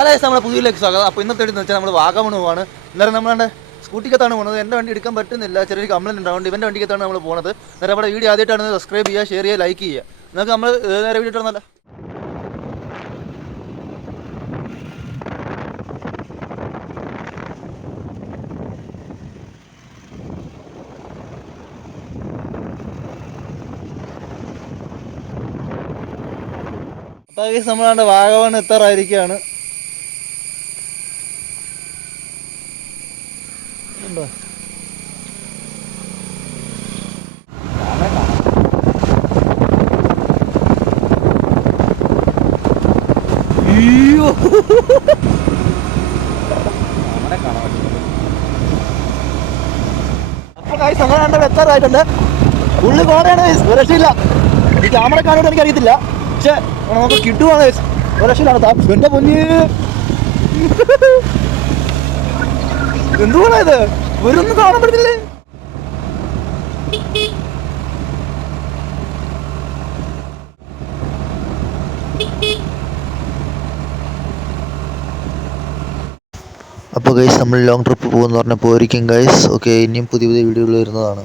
അതെ നമ്മുടെ പുതിയതിലേക്ക് സ്വാഗതം. അപ്പോൾ ഇന്നത്തെ എന്ന് വെച്ചാൽ നമ്മൾ വാഗമൺ പോവാണ്. അന്നേരം നമ്മളുടെ സ്കൂട്ടിക്കത്താണ് പോകുന്നത്. എൻ്റെ വണ്ടി എടുക്കാൻ പറ്റുന്നില്ല, ചെറിയൊരു കംപ്ലൈൻറ്റ് ഉണ്ടാവുകൊണ്ട് ഇവൻ്റെ വണ്ടിക്കത്താണ് നമ്മൾ പോകുന്നത്. അന്നേരം നമ്മുടെ വീഡിയോ ആദ്യമായിട്ടാണ് സബ്സ്ക്രൈബ് ചെയ്യുക, ഷെയർ ചെയ്യുക, ലൈക്ക് ചെയ്യുക. നമുക്ക് നമ്മൾ നേരെ വീഡിയോ ഇട്ടുന്നല്ല. അപ്പോൾ നമ്മളാണ്ട് വാഗമൺ എത്താറായിരിക്കുകയാണ്. ഉണ്ടോ അയ്യോ അപ്പോൾ കായ് സമയം എത്താറായിട്ടുണ്ട്. ഉള്ളു കോടയാണ്, ഒരു രക്ഷയില്ല. ഈ ക്യാമറ കാണുമ്പോൾ എനിക്കറിയത്തില്ല, പക്ഷെ നമുക്ക് കിട്ടുവാണ്. ഒരു രക്ഷയിലാണ്. എൻ്റെ പൊന്നി എന്തുകൊണ്ടാ ഇത് ഇവരൊന്നും കാണാൻ പറ്റത്തില്ലേ? അപ്പോൾ ഗൈസ് നമ്മൾ ലോങ് ട്രിപ്പ് പോകുമെന്ന് പറഞ്ഞപ്പോൾ ഒരിക്കലും ഗൈസ് ഓക്കെ ഇനിയും പുതിയ പുതിയ വീഡിയോകൾ വരുന്നതാണ്.